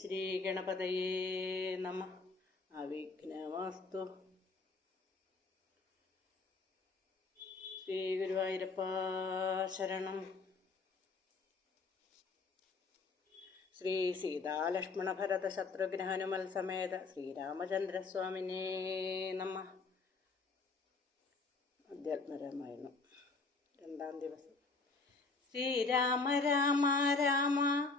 ശ്രീഗണപതയേ നമ. അവിഘ്നമസ്തു. ശ്രീ ഗുരുവായൂരപ്പ ശരണം. ശ്രീ സീതാലക്ഷ്മണ ഭരത ശത്രുഘ്ന ഹനുമൽ സമേത ശ്രീരാമചന്ദ്രസ്വാമിനേ നമ. അധ്യാത്മരമായിരുന്നു രണ്ടാം ദിവസം. ശ്രീരാമ രാമ രാമ.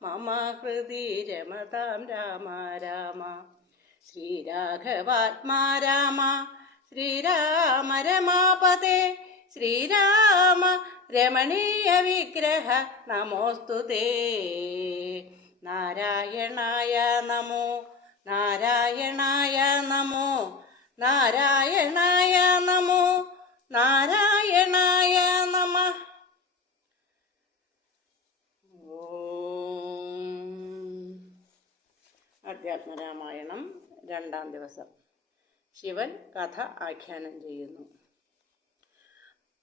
മമ ഹൃതി രമതാം രാമ രാമ. ശ്രീരാഘവാത്മാ രാമ ശ്രീരാമ രമാപതേ ശ്രീരാമ രമണീയ വിഗ്രഹ നമോസ്തുതേ നാരായണായ നമോ നാരായണായ നമോ നാരായണായ അധ്യാത്മരാമായണം രണ്ടാം ദിവസം. ശിവൻ കഥ ആഖ്യാനം ചെയ്യുന്നു.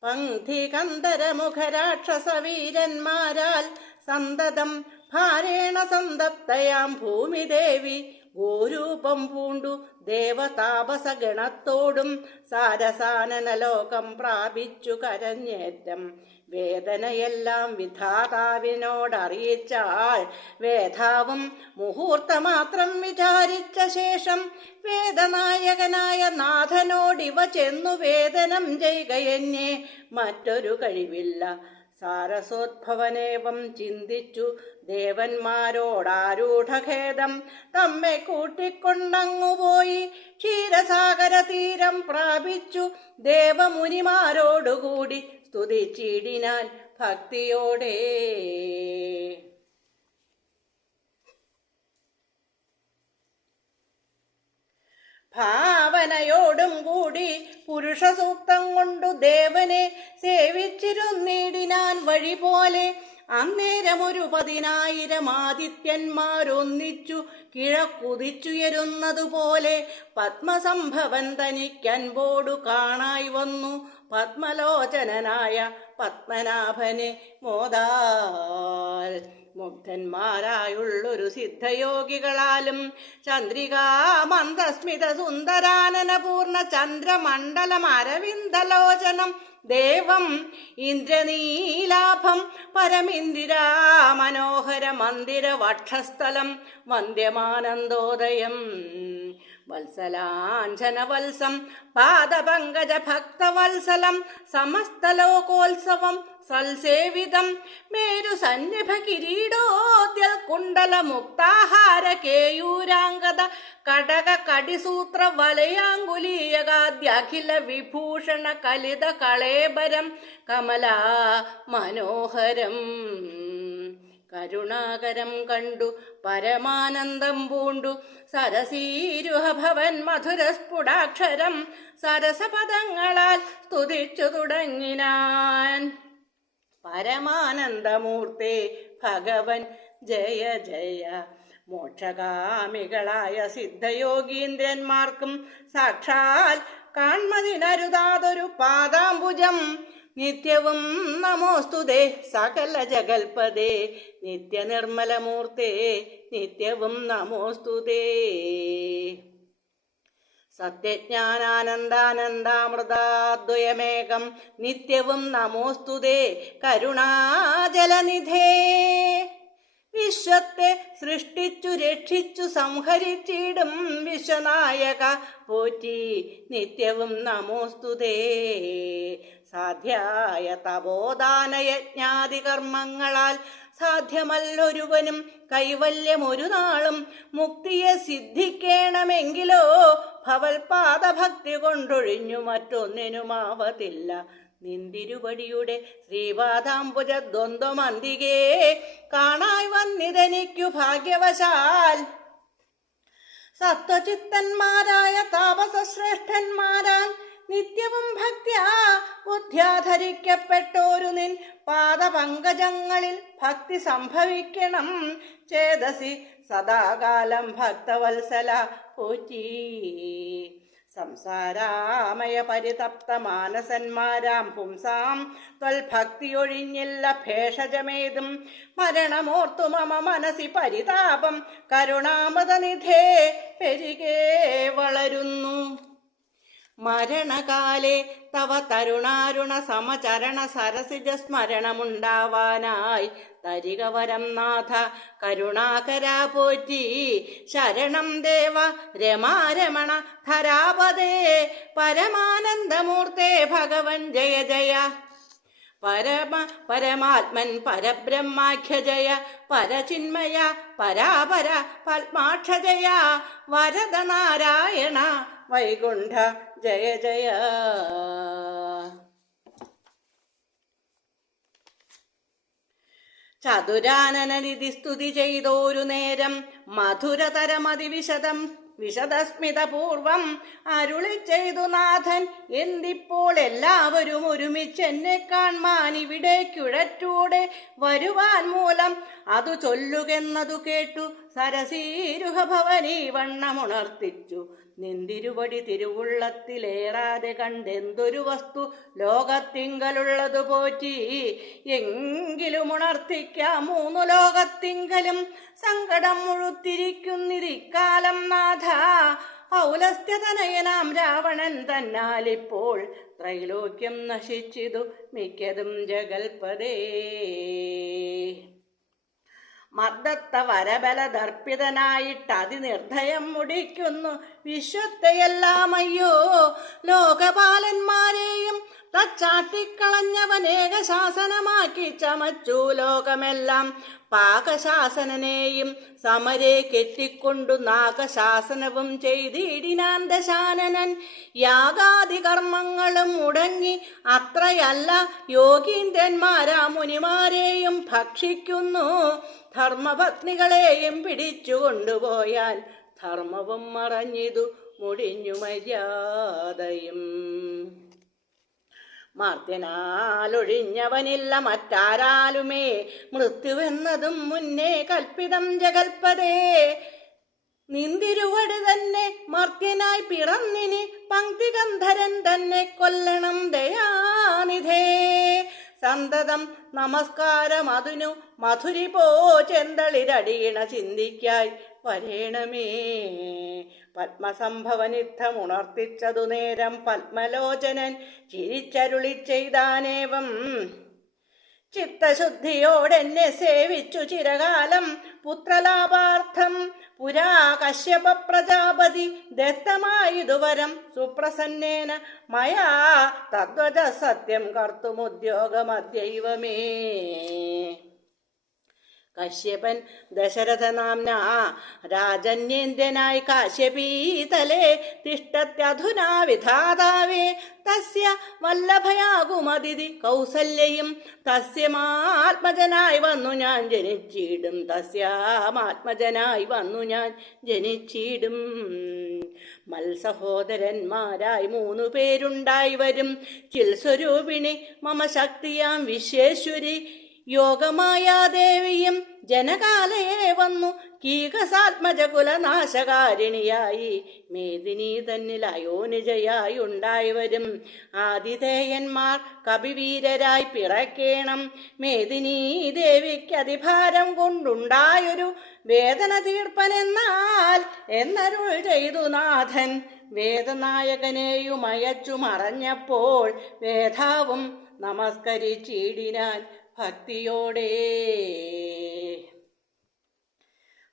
പങ്ക്തി കന്ദരമുഖരാക്ഷസവീരന്മാരാൽ സന്തതം ഭാരേണ സന്തപ്തയാം ഭൂമിദേവി ഗോരൂപം പൂണ്ടു ദേവതാപസഗണത്തോടും സാരസാനനലോകം പ്രാപിച്ചു കരഞ്ഞേറ്റം. വേദനയെല്ലാം വിധാതാവിനോടറിയിച്ചാൽ വേധാവും മുഹൂർത്തമാത്രം വിചാരിച്ച ശേഷം വേദനായകനായ നാഥനോടിവ ചെന്നു വേദനം ചെയ്യുകയെന്നെ മറ്റൊരു കഴിവില്ല. സാരസോദ്ഭവനേവം ചിന്തിച്ചു ദേവന്മാരോടാരൂഢഖേദം തമ്മെ കൂട്ടിക്കൊണ്ടങ്ങുപോയി ക്ഷീരസാഗര തീരം പ്രാപിച്ചു ദേവമുനിമാരോടുകൂടി സ്തുതിച്ചിടിനാൻ ഭക്തിയോടെ. ഭാവനയോടും കൂടി പുരുഷ സൂക്തം കൊണ്ടു ദേവനെ സേവിച്ചിരുന്നിടിനാൻ വഴി പോലെ അന്നേരമൊരു പതിനായിരം ആദിത്യന്മാരൊന്നിച്ചു കിഴക്കുതിച്ചുയരുന്നതുപോലെ പത്മസംഭവൻ തനിക്കൻപോടു കാണായി വന്നു. പത്മലോചനനായ പത്മനാഭനെ മോദാൽ. മുഗ്ധന്മാരായുള്ളൊരു സിദ്ധയോഗികളാലും ചന്ദ്രികാ മന്ദസ്മിത സുന്ദരാനന പൂർണ ചന്ദ്രമണ്ഡലം അരവിന്ദലോചനം ദേവം ഇന്ദ്രനീലാഭം പരമിന്ദിരാ മനോഹര മന്ദിര വക്ഷസ്ഥലം വന്ദ്യമാനന്ദോദയം. വത്സലാഞ്ജനവത്സം പാദപങ്കജ ഭക്തവത്സലം സമസ്തലോകോത്സവം സൽസേവിതം മേരു സന്നിഭ കിരീടോദ്യൽ കുണ്ടല മുക്താഹാര കേയൂരാംഗത കടക കടിസൂത്ര വലയാങ്കുലീയകാദ്യഖില വിഭൂഷണ കലിത കളേബരം കമലാ മനോഹരം കരുണാകരം കണ്ടു പരമാനന്ദം പൂണ്ടു. സരസീരുഹഭവൻ മധുരസ്ഫുടാക്ഷരം സരസപദങ്ങളാൽ സ്തുതിച്ചു തുടങ്ങിനാൻ. പരമാനന്ദമൂർത്തേ ഭഗവൻ ജയ ജയ. മോക്ഷകാമികളായ സിദ്ധയോഗീന്ദ്രന്മാർക്കും സാക്ഷാൽ കാൺമതിനരുതാതൊരു പാദാംബുജം. നിത്യവും നമോസ്തുതേ സകല ജഗൽപദേ. നിത്യനിർമ്മലമൂർത്തേ നിത്യവും നമോസ്തുതേ സത്യജ്ഞാനാനന്ദാനന്ദാമൃതാദ്വയമേകം നിത്യവും നമോസ്തുതേ കരുണാജലനിധേ. വിശ്വത്തെ സൃഷ്ടിച്ചു രക്ഷിച്ചു സംഹരിച്ചിടും വിശ്വനായക പോറ്റി നിത്യവും നമോസ്തുതേ സാധ്യായ തപോദാനയജ്ഞാതി കർമ്മങ്ങളാൽ സാധ്യമല്ലൊരുവനും കൈവല്യം ഒരു നാളും മുക്തിയെ സിദ്ധിക്കണമെങ്കിലോ ഭവൽപാദഭക്തി കൊണ്ടൊഴിഞ്ഞു മറ്റൊന്നിനുമാവതില്ല നിന്തിരുവടിയുടെ ശ്രീപാദാംബുജ ദ്വന്ദ്വമന്തികേ കാണായി വന്നിതെനിക്കു ഭാഗ്യവശാൽ. സത്വചിത്തന്മാരായ താപസശ്രേഷ്ഠന്മാരാൽ നിത്യവും ഭക്തിയാ ബുദ്ധ്യാധരിക്കപ്പെട്ടോരു നിൻ പാദപങ്കജങ്ങളിൽ ഭക്തി സംഭവിക്കണം. ചേതസി സദാകാലം ഭക്തവത്സല പോറ്റി സംസാരാമയ പരിതപ്ത മാനസന്മാരാം പുംസാം. ത്വൽഭക്തിയൊഴിഞ്ഞില്ല ഭേഷജമേതും. മരണമോർത്തു മമ മനസി പരിതാപം. കരുണാമതനിധേ പെരികേ വളരുന്നു. മരണകാലേ തവ തരുണാരുണ സമചരണ സരസിജ സ്മരണമുണ്ടാവാനായി. തരിക വരം നാഥ കരുണാകരാ പോറ്റി. ശരണം ദേവ രമാരമണ ധരാപദേ പരമാനന്ദമൂർത്തേ ഭഗവൻ ജയ ജയ. പരമ പരമാത്മൻ പരബ്രഹ്മാഖ്യജയ പരചിന്മയ പരാപര പത്മാക്ഷജയ വരദ നാരായണ വൈകുണ്ഠ ജയ ജയ. ചതുരാനനനിധി സ്തുതി ചെയ്തോരു നേരം മധുരതരമതിവിശദം വിശദസ്മിതപൂർവം അരുളി ചെയ്തു നാഥൻ. എന്തിപ്പോൾ എല്ലാവരും ഒരുമിച്ച് എന്നെ കാൺമാൻ ഇവിടെ കിഴറ്റൂടെ വരുവാൻ മൂലം അതു ചൊല്ലുകെന്നതു കേട്ടു. സരസീരുഹഭവനീ വണ്ണമുണർത്തിച്ചു. നിന്തിരുവടി തിരുവുള്ളത്തിലേറാതെ കണ്ടെന്തൊരു വസ്തു ലോകത്തിങ്കലുള്ളതു പോറ്റി? എങ്കിലും ഉണർത്തിക്കാം മൂന്നു ലോകത്തിങ്കലും. സങ്കടം മുഴുത്തിരിക്കുന്നിരിക്കാലം നാഥ. ഔലസ്ത്യതനയനാം രാവണൻ തന്നാലിപ്പോൾ ത്രൈലോക്യം നശിച്ചിതു മിക്കതും ജഗൽപദേ മർദ്ദത്ത വരബല ദർപ്പിതനായിട്ട് അതിനിർദ്ധയം മുടിക്കുന്നു. വിശ്വത്തെയെല്ലാം അയ്യോ ലോകപാലന്മാരെയും തച്ചാട്ടിക്കളഞ്ഞവനേക ശാസനമാക്കി ചമച്ചു ലോകമെല്ലാം. പാകശാസനനെയും സമരെ കെട്ടിക്കൊണ്ടു നാഗശാസനവും ചെയ്തിടിനാൻ ദശാനനൻ. യാഗാദി കർമ്മങ്ങളും മുടങ്ങി അത്രയല്ല യോഗീന്ദ്രന്മാരാ മുനിമാരെയും ഭക്ഷിക്കുന്നു. ധർമ്മപത്നികളെയും പിടിച്ചു കൊണ്ടുപോയാൽ ധർമ്മവും മറഞ്ഞിതു മുടിഞ്ഞു മര്യാദയും. മർദ്ദനാലൊഴിഞ്ഞവനില്ല മറ്റാരാലുമേ. മൃത്യുവെന്നതും മുന്നേ കൽപ്പിതം ജഗൽപതേ. നിന്തിരുവട് തന്നെ മർത്യനായി പിറന്നിനി പങ്ക്തിഗന്ധരൻ തന്നെ കൊല്ലണം ദയാനിധേ. സന്തതം നമസ്കാരം അതിനു മധുരി പോ ചെന്തളിരടിയണ ചിന്തിക്കായി വരേണമേ പത്മസംഭവനിദ്ധമുണർത്തിച്ചതു നേരം പത്മലോചനൻ ചിരിച്ചരുളി ചെയ്താനേവം. ചിത്തശുദ്ധിയോടെന്നെ സേവിച്ചു ചിരകാലം പുത്രലാഭാർത്ഥം പുരാ കശ്യപ പ്രജാപതി ദത്തമായിതുവരം സുപ്രസന്നേന മയാ തദ്വജ സത്യം കർത്തുമുദ്യോഗമദ്യൈവമേ കശ്യപൻ ദശരഥ നാംന രാജന്യേന്ദ്രനായി കാശ്യപീതലേ തിഷ്ടത്യധുനാ വിധാതാവേ തസ്യ വല്ലഭയാകുമതിഥി കൗസല്യയും തസ്യമാത്മജനായി വന്നു ഞാൻ ജനിച്ചിടും. തസ്യാമാത്മജനായി വന്നു ഞാൻ ജനിച്ചിടും. മത്സഹോദരന്മാരായി മൂന്നു പേരുണ്ടായി വരും. ചിൽസ്വരൂപിണി മമ ശക്തിയാം വിശ്വേശ്വരി യോഗമായാദേവിയും ജനകാലയെ വന്നു. കീകസാത്മജകുലനാശകാരിണിയായി. മേദിനി തന്നിൽ അയോനിജയായി ഉണ്ടായി വരും ആതിഥേയന്മാർ കവിവീരരായി പിറക്കേണം. മേദിനി ദേവിക്ക് അതിഭാരം കൊണ്ടുണ്ടായൊരു വേദന തീർപ്പനെന്നാൽ എന്നരുൾ ചെയ്തു നാഥൻ. വേദനായകനെയും അയച്ചു മറഞ്ഞപ്പോൾ വേധാവും നമസ്കരിച്ചിടിനാൻ ഭക്തിയോടെ.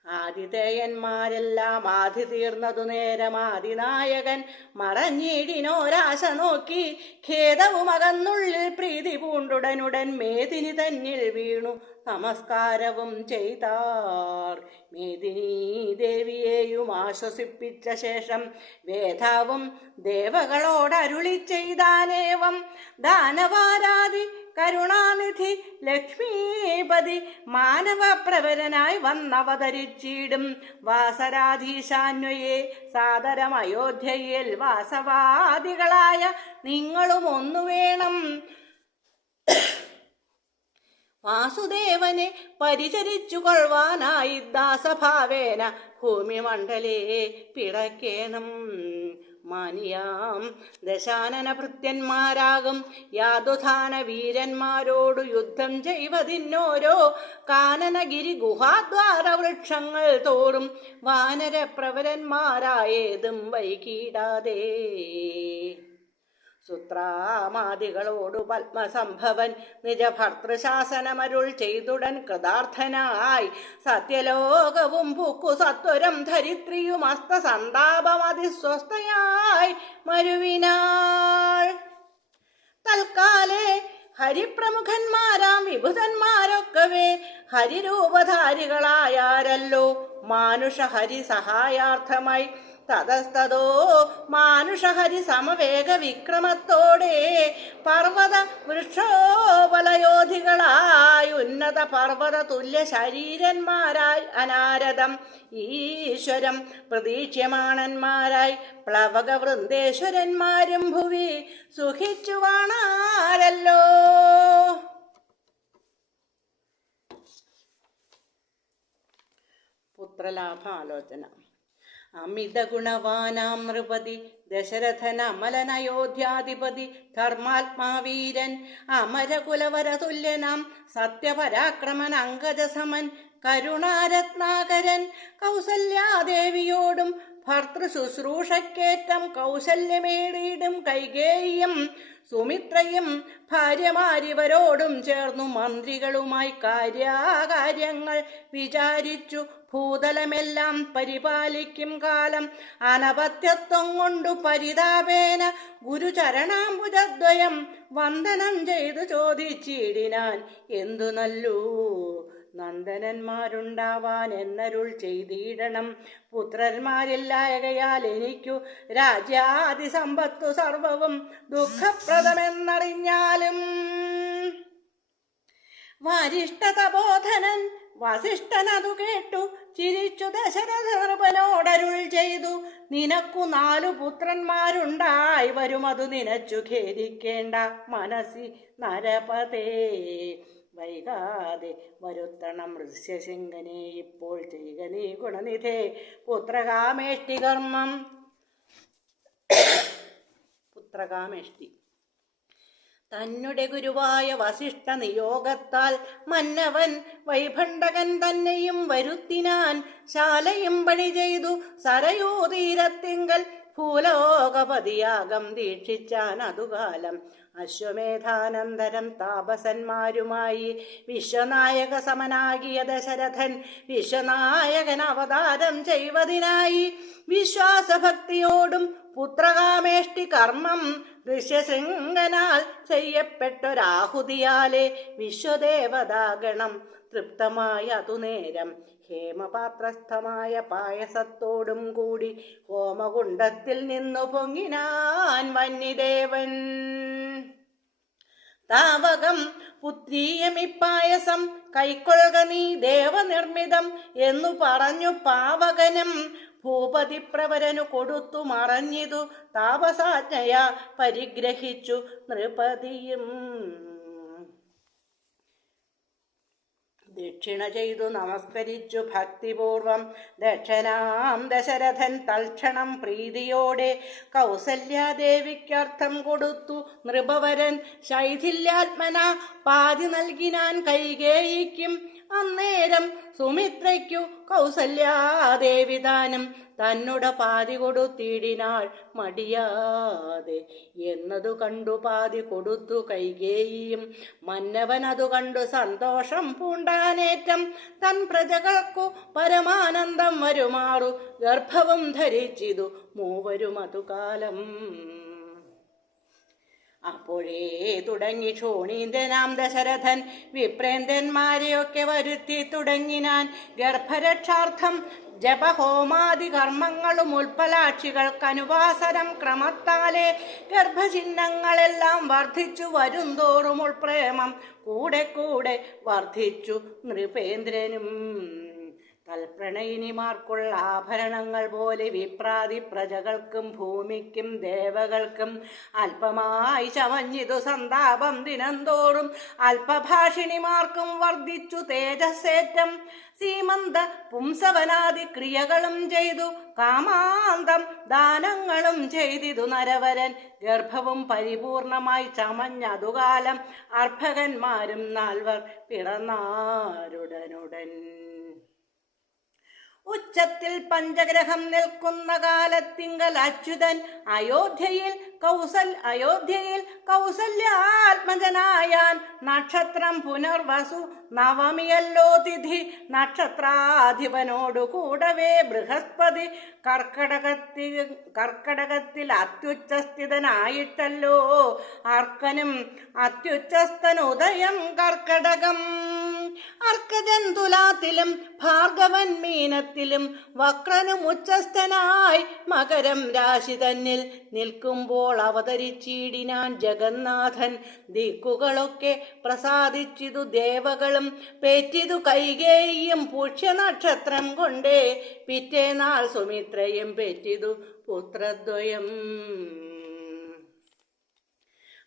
ആതിഥേയന്മാരെല്ലാം ആദി തീർന്നതു നേരം ആദിനായകൻ മറഞ്ഞിടിനോരാശ നോക്കി ഖേദവും അകന്നുള്ളിൽ പ്രീതി പൂണ്ടുടനുടൻ മേദിനി തന്നിൽ വീണു. നമസ്കാരവും ചെയ്താർ. മേദിനി ദേവിയെയും ആശ്വസിപ്പിച്ച ശേഷം വേദാവും ദേവകളോടരുളി ചെയ്താലേവം ദാനവാരാതി കരുണാനിധി ലക്ഷ്മീപതി മാനവപ്രവരനായി വന്നവതരിച്ചിടും. വാസരാധീശാന്വയെ സാദരം അയോധ്യയിൽ വാസവാദികളായ നിങ്ങളും ഒന്നു വേണം. വാസുദേവനെ പരിചരിച്ചു കൊള്ളുവാനായി ദാസഭാവേന ഭൂമിമണ്ഡലേ പിടക്കേണം മാനിയാം. ദശാനന ഭൃത്യന്മാരാകും യാതുധാന വീരന്മാരോടു യുദ്ധം ചെയ്വതിന്നോരോ. കാനനഗിരി ഗുഹാദ്വാര വൃക്ഷങ്ങൾ തോറും വാനരപ്രവരന്മാരായേതും വൈകിടാതെ. സുത്രാമാദികളോടു പത്മസംഭവൻ നിജഭർത്തൃശാസനമരുൾ ചെയ്തുടൻ കൃതാർത്ഥനായി സത്യലോകവും പൂക്കു സത്വരം ധരിത്രിയും അസ്തസന്താപമതിസ്വസ്ഥയായി മരുവിനാൾ. തൽക്കാലേ ഹരിപ്രമുഖന്മാരാം വിഭുതന്മാരൊക്കവേ ഹരിരൂപധാരികളായാരല്ലോ. മാനുഷ ഹരി സഹായാർത്ഥമായി തതസ്തതോ മാനുഷഹരി സമവേഗ വിക്രമത്തോടെ പർവത വൃക്ഷോപലയോധികളായി ഉന്നത പർവത തുല്യ ശരീരന്മാരായി അനാരദം ഈശ്വരം പ്രതീക്ഷ്യമാണന്മാരായി പ്ലവക വൃന്ദേശ്വരന്മാരും ഭുവി സുഖിച്ചു വാണാരല്ലോ പുത്രലാഭാലോചന. അമിത ഗുണവാനാം നൃപതി ദശരഥന അമലനയോധ്യാധിപതി ധർമാത്മാവീരൻ അമരകുലവര തുല്യനാം സത്യപരാക്രമൻ അങ്കജസമൻ കരുണാരത്നാകരൻ കൗസല്യാദേവിയോടും ഭർത്തൃ ശുശ്രൂഷക്കേറ്റം കൗശല്യമേറിയിടും കൈകേയും. സുമിത്രയും ഭാര്യമാരിവരോടും ചേർന്നു മന്ത്രികളുമായി കാര്യാകാര്യങ്ങൾ വിചാരിച്ചു. ഭൂതലമെല്ലാം പരിപാലിക്കും കാലം അനപത്യത്വം കൊണ്ടു പരിതാപേന ഗുരുചരണാംബുജദ്വയം വന്ദനം ചെയ്തു ചോദിച്ചിടിനാൻ. എന്തു നല്ലൂ? നന്ദനന്മാരുണ്ടാവാൻ എന്നരുൾ ചെയ്തിടണം. പുത്രന്മാരില്ലായകയാൽ എനിക്കു രാജ്യാതി സമ്പത്തു സർവവും ദുഃഖപ്രദമെന്നറിഞ്ഞാലും വാരിഷ്ടതബോധനൻ വസിഷ്ഠനതു കേട്ടു. ചിരിച്ചു ദശരഥർപ്പനോടരുൾ ചെയ്തു. നിനക്കു നാലു പുത്രന്മാരുണ്ടായി. വരുമതു നിനച്ചു ഖേദിക്കേണ്ട മനസ്സി നരപതേ. വൈകാതെ വരുത്തണം ഋഷ്യശൃംഗനെ ഇപ്പോൾ ചെയ്യുക നീ ഗുണനിധേ പുത്രകാമേഷ്ടി കർമ്മം. പുത്രകാമേഷ്ടി. തന്നെ ഗുരുവായ വസിഷ്ഠ നിയോഗത്താൽ മന്നവൻ വൈഭണ്ഡകൻ തന്നെയും വരുത്തിനാൻ ശാലയും പണി ചെയ്തു സരയൂതീരത്തിങ്കൽ ഭൂലോകപതിയാകം ദീക്ഷിച്ചാൻ അതുകാലം അശ്വമേധാനന്തരം താപസന്മാരുമായി വിശ്വനായക സമനാകിയ ദശരഥൻ വിശ്വനായകൻ അവതാരം ചെയ്വതിനായി വിശ്വാസഭക്തിയോടും പുത്രകാമേഷ്ടി കർമ്മം ഋഷ്യശൃംഗനാൽ ചെയ്യപ്പെട്ടൊരാഹുതിയാലെ വിശ്വദേവതാഗണം തൃപ്തമായ അതുനേരം ഹേമപാത്രസ്ഥമായ പായസത്തോടും കൂടി ഹോമകുണ്ടത്തിൽ നിന്നു പൊങ്ങിനാൻ വന്യദേവൻ. താവകം പുത്രീയമിപ്പായസം കൈക്കൊഴക നീ ദേവനിർമ്മിതം എന്നു പറഞ്ഞു പാവകനും ഭൂപതിപ്രവരനു കൊടുത്തു മറഞ്ഞിതു താപസാജ്ഞയ പരിഗ്രഹിച്ചു നൃപതിയും. ദക്ഷിണ ചെയ്തു നമസ്കരിച്ചു ഭക്തിപൂർവം. ദക്ഷനാം ദശരഥൻ തൽക്ഷണം പ്രീതിയോടെ കൗസല്യാദേവിക്കർത്ഥം കൊടുത്തു. നൃപവരൻ ശൈഥില്യാത്മന പാതി നൽകിനാൻ കൈകേയിക്കും. അന്നേരം സുമിത്രയ്ക്കു കൗസല്യാദേവി ദാനം തന്നുട പാതി കൊടുത്തിടിനാൾ മടിയാതെ. എന്നതു കണ്ടു പാതി കൊടുത്തു കൈകേയും മന്നവൻ അതു കണ്ടു സന്തോഷം പൂണ്ടാനേറ്റം. തൻ പ്രജകൾക്കു പരമാനന്ദം വരുമാറു. ഗർഭവും ധരിച്ചിതു മൂവരും അതുകാലം അപ്പോഴേ തുടങ്ങി ക്ഷോണീന്ദ്രനാം ദശരഥൻ വിപ്രേന്ദ്രന്മാരെയൊക്കെ വരുത്തി തുടങ്ങിനാൻ ഗർഭരക്ഷാർത്ഥം ജപഹോമാദി കർമ്മങ്ങളും ഉൽപ്പലാക്ഷികൾക്ക് അനുവാസനം ക്രമത്താലെ ഗർഭചിഹ്നങ്ങളെല്ലാം വർദ്ധിച്ചു വരുംതോറും ഉൾപ്രേമം കൂടെ കൂടെ വർദ്ധിച്ചു നൃപേന്ദ്രനും. തൽപ്രണയിനിമാർക്കുള്ള ആഭരണങ്ങൾ പോലെ വിപ്രാതി പ്രജകൾക്കും ഭൂമിക്കും ദേവകൾക്കും അല്പമായി ചമഞ്ഞിതു സന്താപം ദിനംതോറും അല്പഭാഷിണിമാർക്കും വർദ്ധിച്ചു തേജസ്സേറ്റം. സീമന്ത പുംസവനാദി ക്രിയകളും ചെയ്തു കാമാന്തം ദാനങ്ങളും ചെയ്തിതു നരവരൻ. ഗർഭവും പരിപൂർണമായി ചമഞ്ഞതുകാലം അർഭകന്മാരും നാൽവർ പിറന്നാരുടനുടൻ. ഉച്ചത്തിൽ പഞ്ചഗ്രഹം നിൽക്കുന്ന കാലത്തിങ്കൽ അച്യുതൻ അയോധ്യയിൽ കൗസൽ അയോധ്യയിൽ കൗസല്യാത്മജനായാൻ നക്ഷത്രം പുനർവസു നവമിയല്ലോ തിഥി നക്ഷത്രാധിപനോടു കൂടവേ ബൃഹസ്പതി കർക്കടകത്തിൽ കർക്കടകത്തിൽ അത്യുച്ചസ്ഥിതനായിട്ടല്ലോ അർക്കനും അത്യുച്ചസ്ഥൻ ഉദയം കർക്കടകം അർക്കജൻ ഭാർഗവൻ മീനത്തിലും വക്രനും ഉച്ചസ്ഥനായി മകരം രാശി തന്നിൽ നിൽക്കുമ്പോൾ അവതരിച്ചിടിനാൻ ജഗന്നാഥൻ. ദിക്കുകളൊക്കെ പ്രസാദിച്ചിതു ദേവകളും പേറ്റിതു കൈകേയും പുഷ്യനക്ഷത്രം കൊണ്ടേ പിറ്റേനാൾ സുമിത്രയും പേറ്റിതു പുത്രദ്വയം.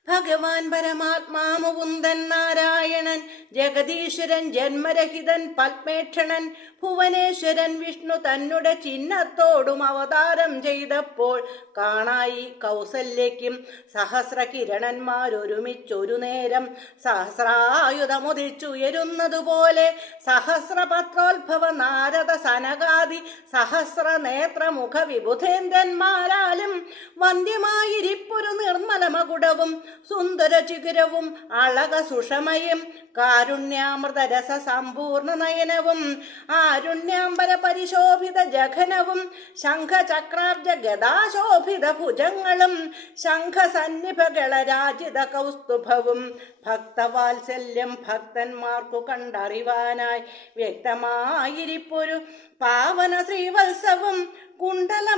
ഭഗവാൻ പരമാത്മാ മുകുന്ദൻ നാരായണൻ ജഗദീശ്വരൻ ജന്മരഹിതൻ പത്മേക്ഷണൻ ഭുവനേശ്വരൻ വിഷ്ണു തന്നെ ചിഹ്നത്തോടും അവതാരം ചെയ്തപ്പോൾ കാണായി കൗസല്യയ്ക്കും സഹസ്ര കിരണന്മാരൊരുമിച്ചൊരു നേരം സഹസ്രായുധമുദിച്ചുയരുന്നതുപോലെ സഹസ്രപത്രോത്ഭവ നാരദ സനകാദി സഹസ്ര നേത്രമുഖ വിബുധേന്ദ്രന്മാരാലും വന്ധ്യമായിരിപ്പൊരു നിർമ്മലമകുടവും സുന്ദര ചിഗുരവും അളക സുഷമയും കാരുണ്യാമൃതരസ സമ്പൂർണ നയനവും ആരുണ്യാംബര പരിശോഭിത ജഘനവും ശംഖചക്രാബ്ജ ഗദാശോഭിത ഭുജങ്ങളും ശംഖസന്നിഭകളരാജിത കൗസ്തുഭവും ഭക്തവാത്സല്യം ഭക്തന്മാർക്കു കണ്ടറിവാനായി വ്യക്തമായിരിപ്പൊരു പാവന ശ്രീവത്സവും കുണ്ടലമുക്താഹാര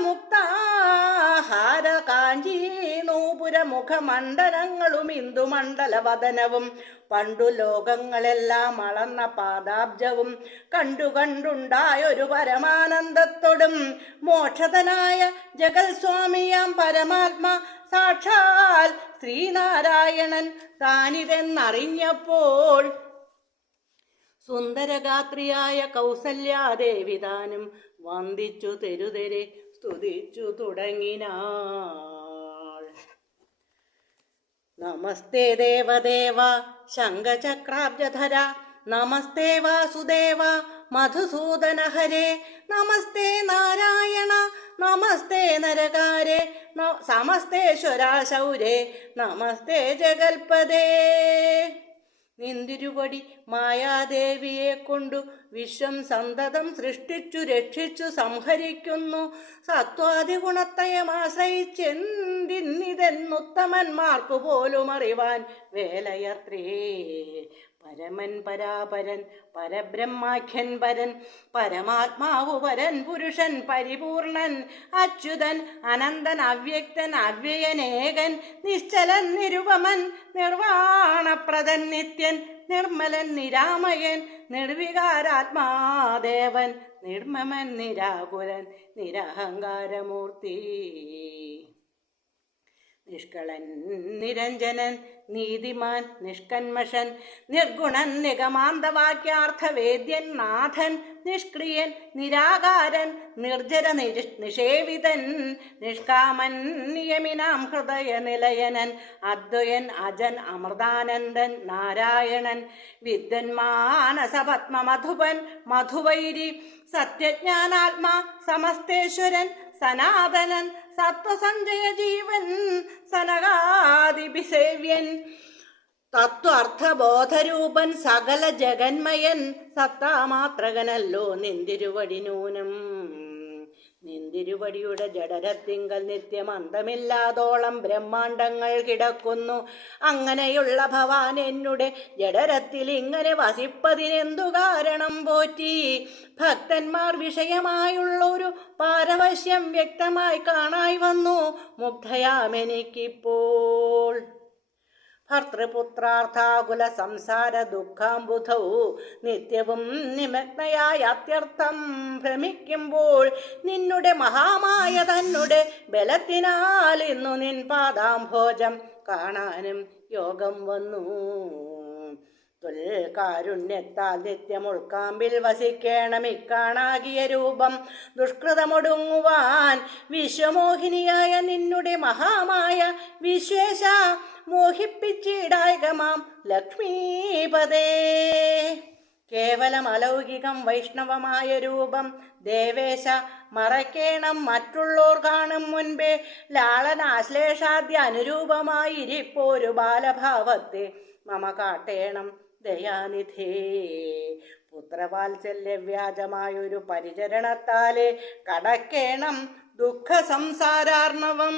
ഇന്ദുമണ്ഡല വദനവും പണ്ടു ലോകങ്ങളെല്ലാം അളന്ന പാദാബ്ജവും കണ്ടു കണ്ടുണ്ടായൊരു പരമാനന്ദത്തോടും മോക്ഷതനായ ജഗൽ സ്വാമിയാം പരമാത്മ സാക്ഷാൽ ശ്രീനാരായണൻ താനിതെന്നറിഞ്ഞപ്പോൾ സുന്ദരഗാത്രിയായ കൗസല്യാദേവി താനും വന്ദിച്ചു തെരുതെരെ സ്തുതിച്ചു തുടങ്ങിനാൾ. നമസ്തേ ദേവദേവ ശംഖചക്രാബ്ജധര. നമസ്തേ വാസുദേവ മധുസൂദന ഹരേ നമസ്തേ നാരായണ നമസ്തേ നരകാരേ. സമസ്തേശ്വരാശൗരേ നമസ്തേ ജഗൽപദേ നിന്തിരുവടി മായാദേവിയെ കൊണ്ടു വിശ്വം സന്തതം സൃഷ്ടിച്ചു രക്ഷിച്ചു സംഹരിക്കുന്നു. സത്വാദി ആശ്രയിച്ചെന്തിന്നിതെന്നുത്തമന്മാർക്കു പോലും അറിവാൻ വേലയത്രേ പരമൻ പരാപരൻ പരബ്രഹ്മാഖ്യൻ പരൻ പരമാത്മാവു പരൻ പുരുഷൻ പരിപൂർണൻ അച്യുതൻ അനന്തൻ അവ്യക്തൻ അവ്യയനേകൻ നിശ്ചലൻ നിരുപമൻ നിർവാണപ്രദൻ നിത്യൻ നിർമ്മലൻ നിരാമയൻ നിർവികാരാത്മാദേവൻ നിർമ്മമൻ നിരാകുലൻ നിരഹങ്കാരമൂർത്തി. നിഷ്കളൻ നിരഞ്ജനൻ നീതിമാൻ നിഷ്കന്മഷൻ നിർഗുണൻ നിഗമാന്തവാക്യാർത്ഥവേദ്യൻ നാഥൻ നിഷ്ക്രിയൻ നിരാകാരൻ നിർജര നിഷ്- നിഷേവിതൻ നിഷ്കാമൻ നിയമിനാം ഹൃദയ നിലയനൻ അദ്വയൻ അജൻ അമൃതാനന്ദൻ നാരായണൻ വിദ്വൻ മാനസപത്മ മധുപൻ മധുവൈരി സത്യജ്ഞാനാത്മാ സമസ്തേശ്വരൻ സനാതനൻ സത്വസഞ്ജയ ജീവൻ സനകാദിപിസേവ്യൻ തത്വാർത്ഥബോധരൂപൻ സകല ജഗന്മയൻ സത്താമാത്രകനല്ലോ നിന്തിരുവടി നൂനം. നിന്തിരുവടിയുടെ ജഡരത്തിങ്കൽ നിത്യം അന്തമില്ലാതോളം ബ്രഹ്മാണ്ടങ്ങൾ കിടക്കുന്നു. അങ്ങനെയുള്ള ഭവാൻ എന്നുടെ ജഡരത്തിൽ ഇങ്ങനെ വസിപ്പതിനെന്തു കാരണം പോറ്റി? ഭക്തന്മാർ വിഷയമായുള്ള ഒരു പാരവശ്യം വ്യക്തമായി കാണായി വന്നു. മുഗ്ധയാമെനിക്കിപ്പോൾ ഭർത്തൃപുത്രാർത്ഥാകുല സംസാര ദുഃഖാംബുധൗ നിത്യവും നിമഗ്നയായത്യർത്ഥം ഭ്രമിക്കുമ്പോൾ നിന്നുടെ മഹാമായ തന്നെ ബലത്തിനാൽ ഇന്നു നിൻ പാദാംഭോജം കാണാനും യോഗം വന്നു. കാരുണ്യത്താൽ നിത്യമുൾക്കാമ്പിൽ വസിക്കേണമിക്കാണാകിയ രൂപം. ദുഷ്കൃതമൊടുങ്ങുവാൻ വിശ്വമോഹിനിയായ നിന്നുടെ മഹാമായ വിശേഷ മോഹിപ്പിച്ചിടായകമാം ലക്ഷ്മീപദേ കേവലം അലൗകികം വൈഷ്ണവമായ രൂപം. ദേവേശ മറക്കേണം മറ്റുള്ളോർ കാണും മുൻപേ ലാളനാശ്ലേഷാദ്യ അനുരൂപമായിരിപ്പോരു ബാലഭാവത്തെ മമ കാട്ടേണം. ദയാനിധേ. പുത്രവാത്സല്യവ്യാജമായൊരു പരിചരണത്താലെ കടക്കേണം ദുഃഖ സംസാരാർണവം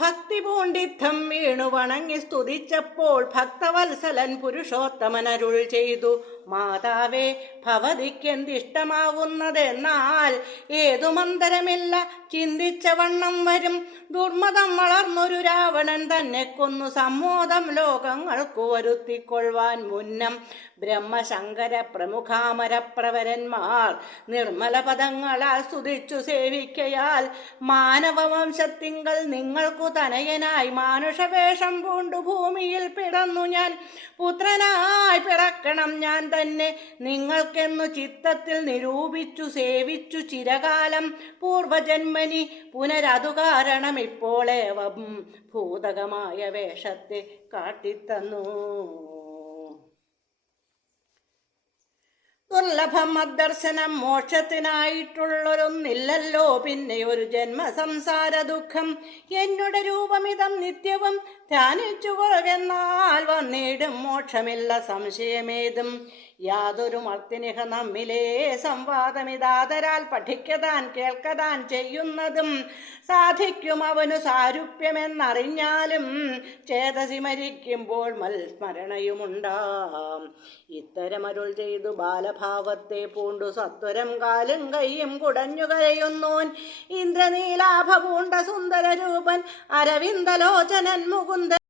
ഭക്തി പൂണ്ടിത്തം വീണു വണങ്ങി സ്തുതിച്ചപ്പോൾ ഭക്തവത്സലൻ പുരുഷോത്തമനരുൾ ചെയ്തു. മാതാവേ ഭവതിക്കെന്തിഷ്ടമാവുന്നതെന്നാൽ ഏതു മന്ദരമില്ല. ചിന്തിച്ച വണ്ണം വരും. ദുർമതം വളർന്നൊരു രാവണൻ തന്നെ കൊന്നു. സമ്മോദം ലോകങ്ങൾക്കു വരുത്തിക്കൊള്ളുവാൻ മുന്നം ബ്രഹ്മശങ്കര പ്രമുഖാമരപ്രവരന്മാർ നിർമ്മല പദങ്ങളാൽ സ്തുതിച്ചു സേവിക്കയാൽ മാനവവംശത്തിങ്കൽ നിങ്ങൾക്കു തനയനായി മാനുഷവേഷം പൂണ്ടു ഭൂമിയിൽ പിടന്നു ഞാൻ. പുത്രനായി പിറക്കണം ഞാൻ തന്നെ നിങ്ങൾക്കെന്നു ചിത്തത്തിൽ നിരൂപിച്ചു സേവിച്ചു ചിരകാലം പൂർവജന്മനി പുനരതു കാരണം ഇപ്പോളേവം ഭൂതകമായ വേഷത്തെ കാട്ടിത്തന്നു. ദുർലഭം അദർശനം മോക്ഷത്തിനായിട്ടുള്ളൊരൊന്നില്ലല്ലോ. പിന്നെ ഒരു ജന്മ സംസാര ദുഃഖം എന്നുടെ രൂപമിതം നിത്യവും ധ്യാനിച്ചു കൊള്ളുകെന്നാൽ വന്നിടും മോക്ഷമില്ല സംശയമേതും. യാതൊരു മർത്തിനിഹ നമ്മിലേ സംവാദമിതാതരാൽ പഠിക്കതാൻ കേൾക്കതാൻ ചെയ്യുന്നതും സാധിക്കും അവനു സാരൂപ്യമെന്നറിഞ്ഞാലും ചേതസി മരിക്കുമ്പോൾ മൽസ്മരണയുമുണ്ടാം. ഇത്തരമരുൾ ചെയ്തു ബാലഭാവത്തെ പൂണ്ടു സത്വരം കാലും കൈയും കുടഞ്ഞു കരയുന്നോൻ ഇന്ദ്രനീലാഭ പൂണ്ട സുന്ദര രൂപൻ അരവിന്ദലോചനൻ മുകുന്ദ